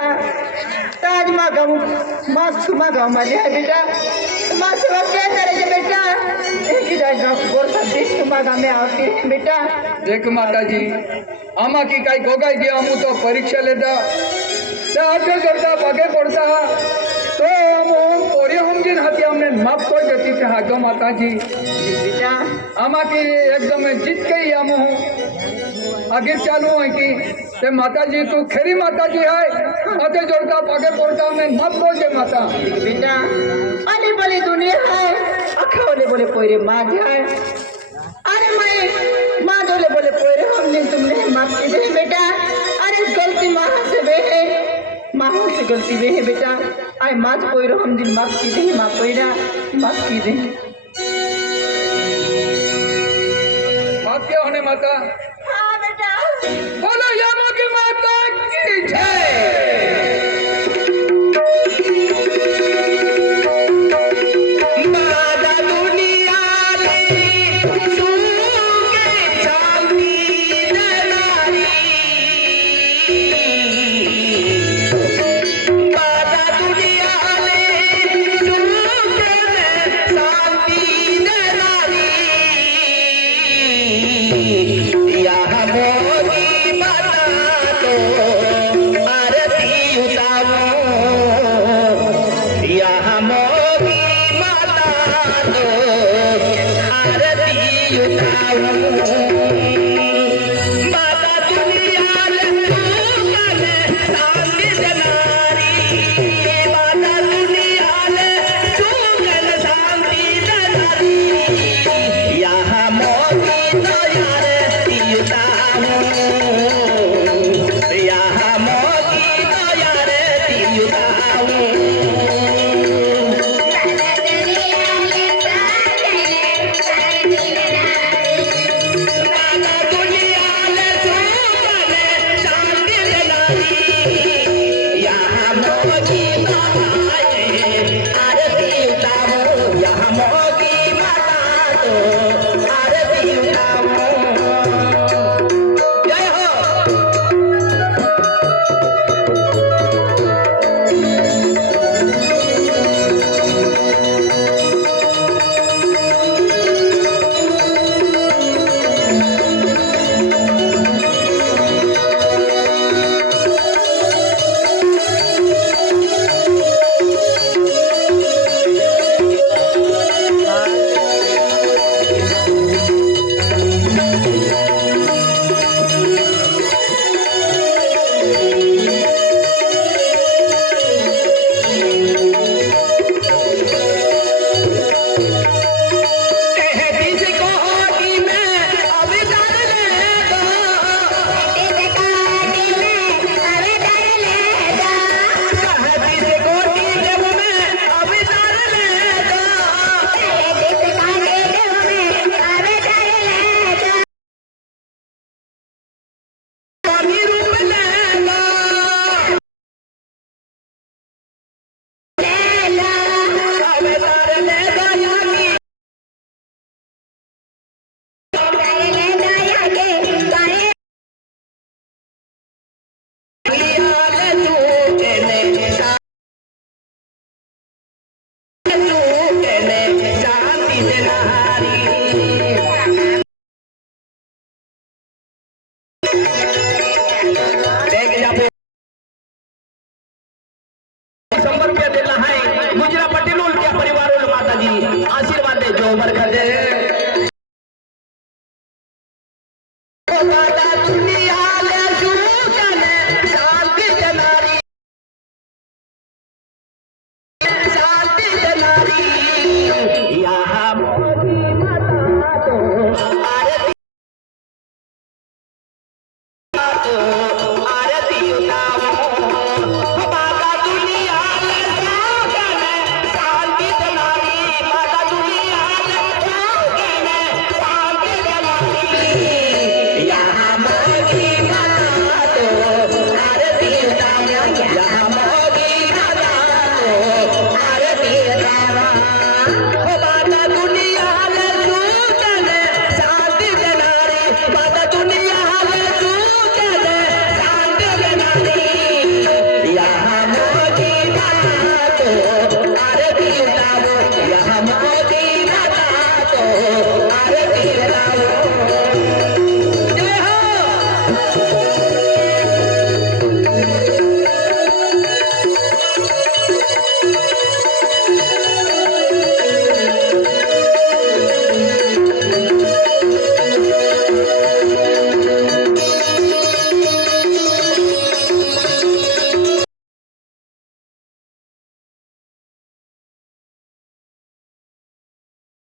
ताज मागाऊ मासू मागाऊ माझे है बेटा मासू क्या करेंगे बेटा एक ही जाएगा बोलता देख मागा में आती है बेटा देख माता जी आमा की काही गोगाई जी आमू तो परीक्षा लेता त्या आगे करता बागे पड़ता तो हम पोरी हम जिन हाथी हमने माफ को देती थे हाथों माता जी बेटा आमा की एकदम जीत गई आमू आगे चालू है कि ते माता जी तू खरी माता जी है हाथे जोड़ता बागे पड़ता हमने माफ को दे माता बेटा अली बली दुनिया है अखोले बोले पोरे माँ है अरे मैं माँ जोले बोले पोरे हमने तुमने माफ की दे बेटा अरे गलती माँ से बे है माँ से गलती बे है बेटा आए माँ पोरो हम दिन माफ की दे माँ पोरा माफ की दे माफ क्या होने माता हाँ बेटा बोलो यामा की माता की जय ₹100 देना है गुजरा पटेल उनके परिवार माता जी आशीर्वाद दे जो बरकत दे